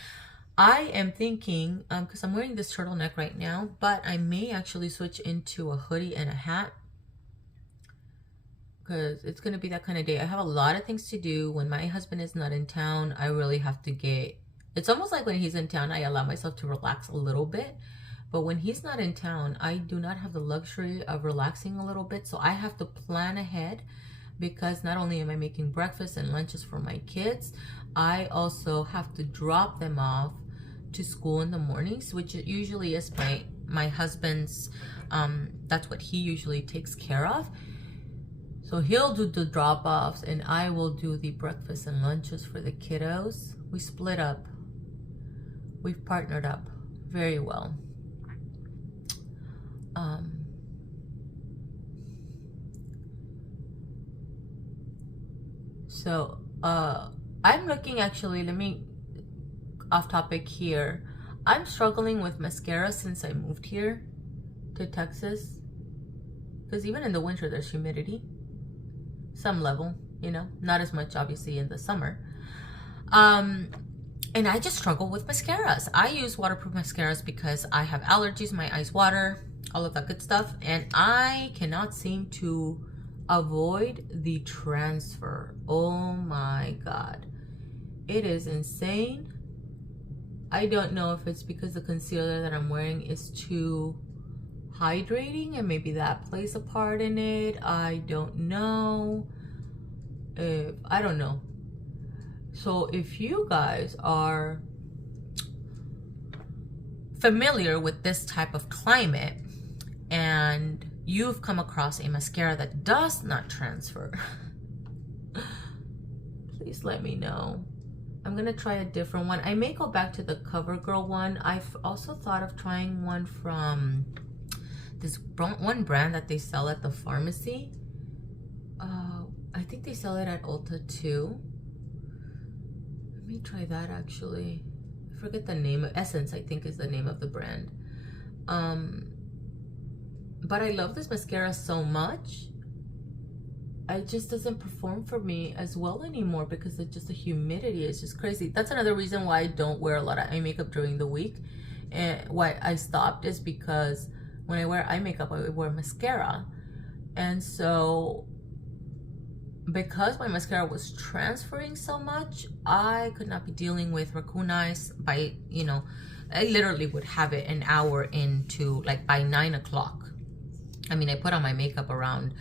I am thinking, because I'm wearing this turtleneck right now, but I may actually switch into a hoodie and a hat, because it's going to be that kind of day. I have a lot of things to do. When my husband is not in town, I really have to it's almost like when he's in town, I allow myself to relax a little bit. But when he's not in town, I do not have the luxury of relaxing a little bit. So I have to plan ahead, because not only am I making breakfast and lunches for my kids, I also have to drop them off to school in the mornings, which usually is my husband's, that's what he usually takes care of. So he'll do the drop-offs and I will do the breakfast and lunches for the kiddos. We split up. We've partnered up very well. So I'm looking, actually, let me, off topic here. I'm struggling with mascara since I moved here to Texas, because even in the winter there's humidity, some level, you know, not as much obviously in the summer. And I just struggle with mascaras. I use waterproof mascaras because I have allergies, my eyes water, all of that good stuff, and I cannot seem to avoid the transfer. Oh my god, it is insane. I don't know if it's because the concealer that I'm wearing is too hydrating and maybe that plays a part in it. I don't know. I don't know. So if you guys are familiar with this type of climate and you've come across a mascara that does not transfer, please let me know. I'm gonna try a different one. I may go back to the CoverGirl one. I've also thought of trying one from this one brand that they sell at the pharmacy. I think they sell it at Ulta too. Let me try that actually. I forget the name. Essence, I think, is the name of the brand. But I love this mascara so much. It just doesn't perform for me as well anymore because it's just the humidity is just crazy. That's another reason why I don't wear a lot of eye makeup during the week. And why I stopped is because when I wear eye makeup, I wear mascara. And so because my mascara was transferring so much, I could not be dealing with raccoon eyes by, you know, I literally would have it an hour into, like, by 9 o'clock. I mean, I put on my makeup around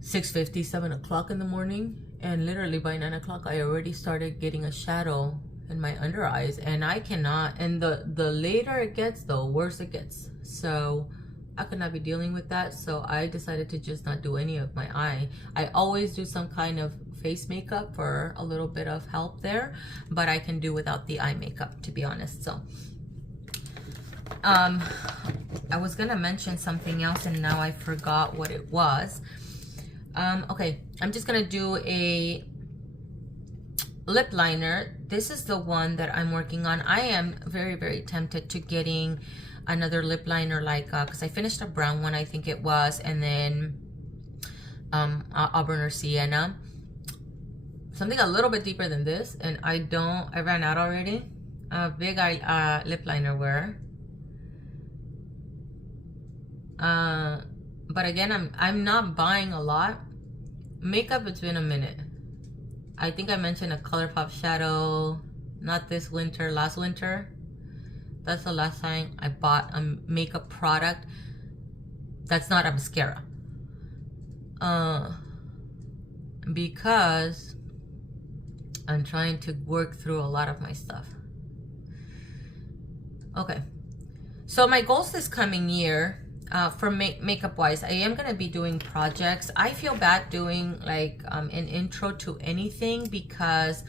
6:50, 7 o'clock in the morning, and literally by 9 o'clock I already started getting a shadow in my under eyes, and I cannot, and the later it gets, the worse it gets. So I could not be dealing with that, so I decided to just not do any of my eye. I always do some kind of face makeup for a little bit of help there, but I can do without the eye makeup, to be honest. So I was gonna mention something else and now I forgot what it was. Okay, I'm just gonna do a lip liner. This is the one that I'm working on. I am very, very tempted to getting another lip liner, like because I finished a brown one, I think it was, and then auburn or sienna, something a little bit deeper than this, and I ran out already. Big eye lip liner wear. But again, I'm not buying a lot. Makeup, it's been a minute. I think I mentioned a ColourPop shadow, not this winter, last winter. That's the last time I bought a makeup product that's not a mascara. Because I'm trying to work through a lot of my stuff. Okay, so my goals this coming year, for makeup wise, I am going to be doing projects. I feel bad doing like an intro to anything because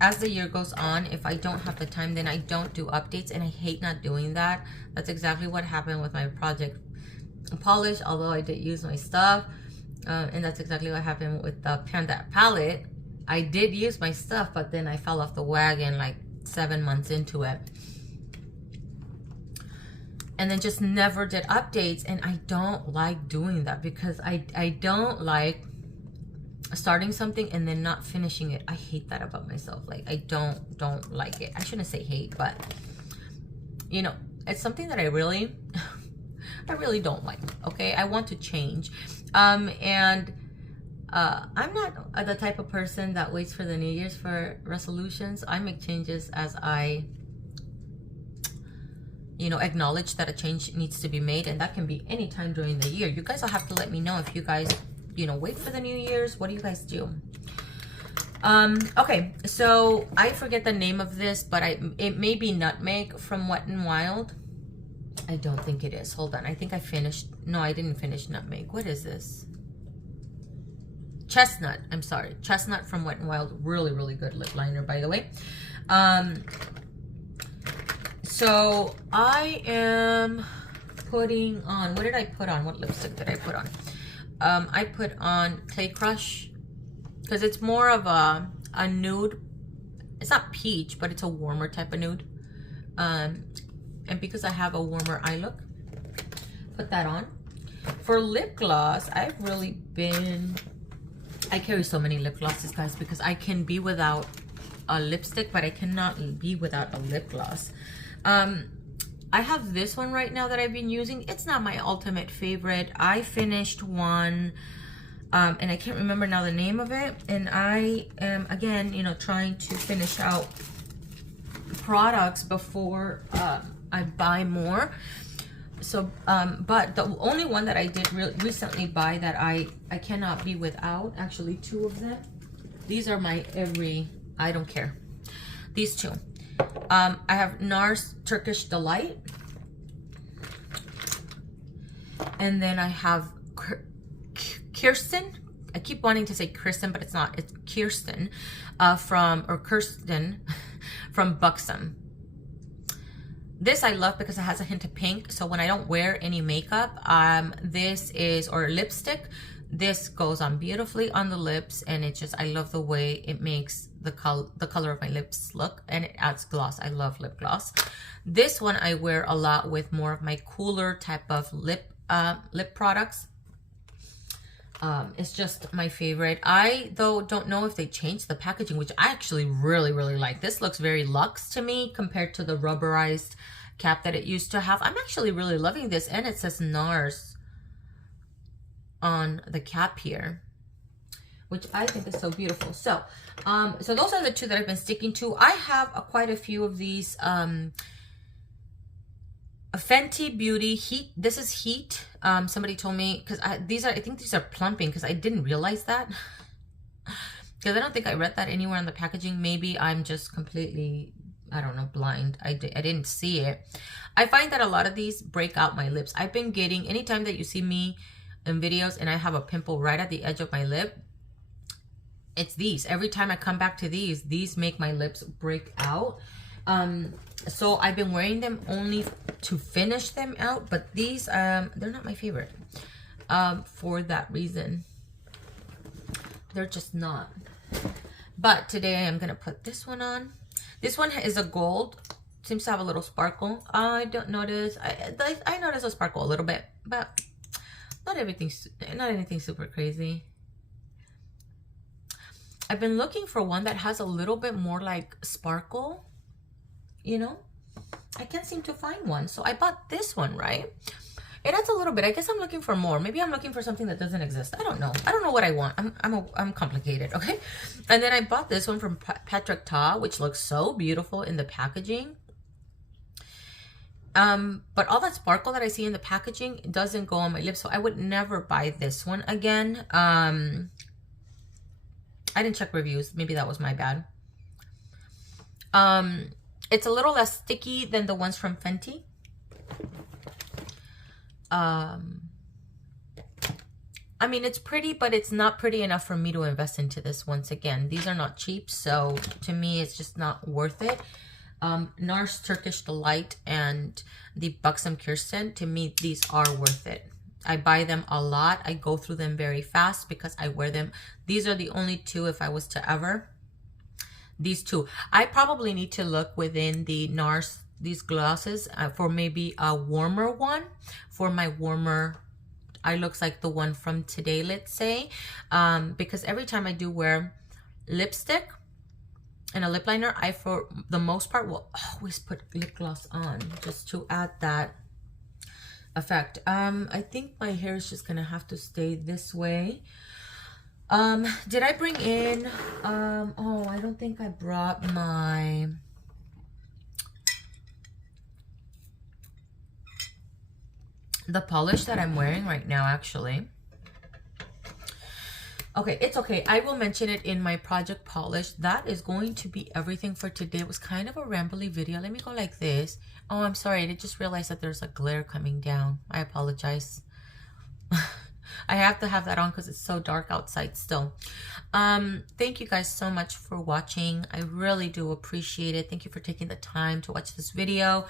as the year goes on, if I don't have the time, then I don't do updates, and I hate not doing that. That's exactly what happened with my project polish, although I did use my stuff, and that's exactly what happened with the Panda palette. I did use my stuff, but then I fell off the wagon like 7 months into it, and then just never did updates. And I don't like doing that because I don't like starting something and then not finishing it. I hate that about myself. Like, I don't like it. I shouldn't say hate, but you know, it's something that I really don't like. Okay, I want to change. And I'm not the type of person that waits for the New Year's for resolutions. I make changes as I, you know, acknowledge that a change needs to be made, and that can be any time during the year. You guys will have to let me know if you guys, you know, wait for the New Year's. What do you guys do? Okay, so I forget the name of this, but it may be Nutmeg from Wet n Wild. I don't think it is. Hold on. I think I finished. No, I didn't finish Nutmeg. What is this? Chestnut. I'm sorry. Chestnut from Wet n Wild. Really, really good lip liner, by the way. So I am putting on, what did I put on? What lipstick did I put on? I put on Clay Crush because it's more of a nude. It's not peach, but it's a warmer type of nude. And because I have a warmer eye look, put that on. For lip gloss, I've really been, I carry so many lip glosses, guys, because I can be without a lipstick, but I cannot be without a lip gloss. I have this one right now that I've been using. It's not my ultimate favorite. I finished one, and I can't remember now the name of it. And I am, again, you know, trying to finish out products before I buy more. So, but the only one that I did recently buy that I cannot be without, actually two of them. These are my I don't care. These two. I have NARS Turkish Delight. And then I have Kirsten. I keep wanting to say Kristen, but it's not. It's Kirsten Kirsten from Buxom. This I love because it has a hint of pink. So when I don't wear any makeup, this is, or lipstick, this goes on beautifully on the lips, and it just, I love the way it makes the color of my lips look, and it adds gloss. I love lip gloss. This one I wear a lot with more of my cooler type of lip products. It's just my favorite. I, though, don't know if they changed the packaging, which I actually really, really like. This looks very luxe to me compared to the rubberized cap that it used to have. I'm actually really loving this, and it says NARS on the cap here, which I think is so beautiful. So, so those are the two that I've been sticking to. I have quite a few of these Fenty Beauty Heat. This is Heat. Somebody told me, because I think these are plumping, because I didn't realize that. Because I don't think I read that anywhere on the packaging. Maybe I'm just completely, I don't know, blind. I didn't see it. I find that a lot of these break out my lips. I've been getting, anytime that you see me in videos and I have a pimple right at the edge of my lip, it's these. Every time I come back to these make my lips break out. So I've been wearing them only to finish them out, but these, they're not my favorite, for that reason. They're just not. But today I am going to put this one on. This one is a gold. Seems to have a little sparkle. I don't notice, I notice a sparkle a little bit, but not anything super crazy. I've been looking for one that has a little bit more like sparkle, you know. I can't seem to find one, so I bought this one, right? It adds a little bit. I guess I'm looking for more. Maybe I'm looking for something that doesn't exist. I don't know. I don't know what I want. I'm complicated, okay? And then I bought this one from Patrick Ta, which looks so beautiful in the packaging. But all that sparkle that I see in the packaging doesn't go on my lips, so I would never buy this one again. I didn't check reviews. Maybe that was my bad. It's a little less sticky than the ones from Fenty. I mean, it's pretty, but it's not pretty enough for me to invest into this once again. These are not cheap, so to me, it's just not worth it. NARS Turkish Delight and the Buxom Kirsten, to me, these are worth it. I buy them a lot. I go through them very fast because I wear them. These are the only two, if I was to ever. These two. I probably need to look within the NARS, these glosses, for maybe a warmer one. For my warmer eye looks, like the one from today, let's say. Because every time I do wear lipstick and a lip liner, I, for the most part, will always put lip gloss on just to add that effect. I think my hair is just gonna have to stay this way. Did I bring in, oh, I don't think I brought the polish that I'm wearing right now, actually. Okay, it's okay. I will mention it in my project polish. That is going to be everything for today. It was kind of a rambly video. Let me go like this. Oh, I'm sorry. I just realized that there's a glare coming down. I apologize. I have to have that on because it's so dark outside still. Thank you guys so much for watching. I really do appreciate it. Thank you for taking the time to watch this video.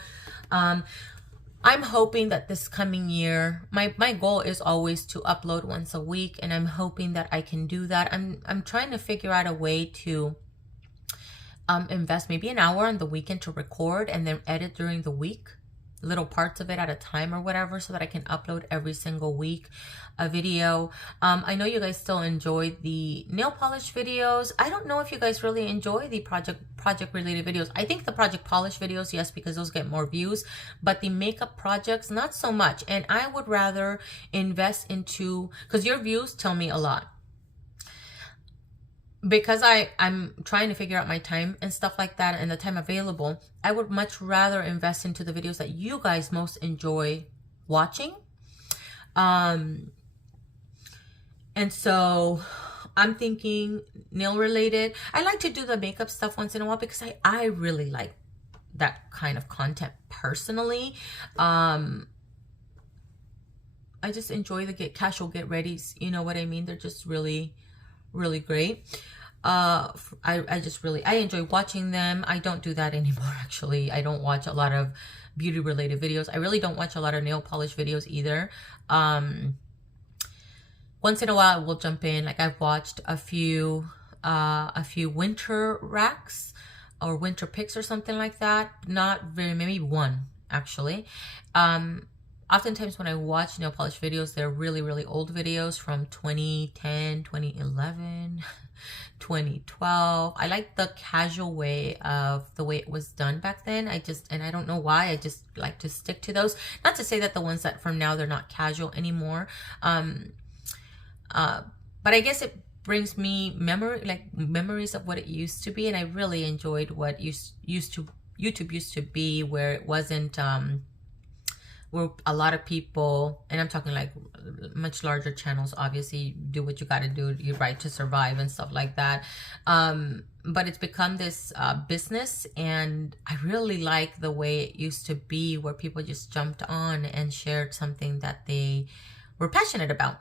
I'm hoping that this coming year, my goal is always to upload once a week, and I'm hoping that I can do that. I'm trying to figure out a way to invest maybe an hour on the weekend to record and then edit during the week, little parts of it at a time or whatever, so that I can upload every single week a video. I know you guys still enjoy the nail polish videos. I don't know if you guys really enjoy the project related videos. I think the project polish videos, yes, because those get more views, but the makeup projects, not so much. And I would rather invest into, because your views tell me a lot. Because I'm trying to figure out my time and stuff like that and the time available, I would much rather invest into the videos that you guys most enjoy watching. And so I'm thinking nail related. I like to do the makeup stuff once in a while because I really like that kind of content personally. I just enjoy the casual get readies, you know what I mean? They're just really great. I enjoy watching them. I don't do that anymore, actually. I don't watch a lot of beauty related videos. I really don't watch a lot of nail polish videos either. Once in a while I will jump in. Like I've watched a few winter racks or winter picks or something like that. Not very, maybe one actually. Oftentimes when I watch nail polish videos, they're really old videos from 2010, 2011, 2012. I like the casual way of the way it was done back then. And I don't know why, I just like to stick to those. Not to say that the ones that from now, they're not casual anymore. But I guess it brings me memories of what it used to be. And I really enjoyed what YouTube used to be, where it wasn't, where a lot of people, and I'm talking like much larger channels, obviously do what you got to do, you're right to survive and stuff like that. But it's become this business, and I really like the way it used to be, where people just jumped on and shared something that they were passionate about.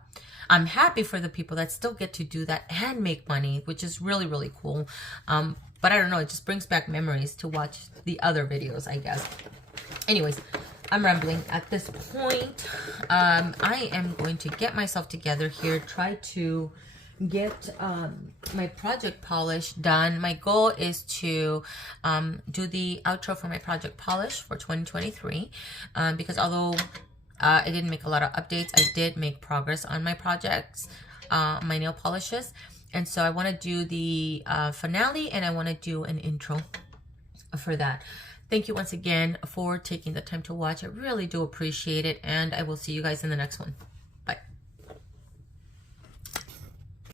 I'm happy for the people that still get to do that and make money, which is really cool. But I don't know, it just brings back memories to watch the other videos, I guess. Anyways, I'm rambling at this point. I am going to get myself together here, try to get my project polish done. My goal is to do the outro for my project polish for 2023, because although I didn't make a lot of updates, I did make progress on my projects, my nail polishes. And so I want to do the finale, and I want to do an intro for that. Thank you once again for taking the time to watch. I really do appreciate it, and I will see you guys in the next one.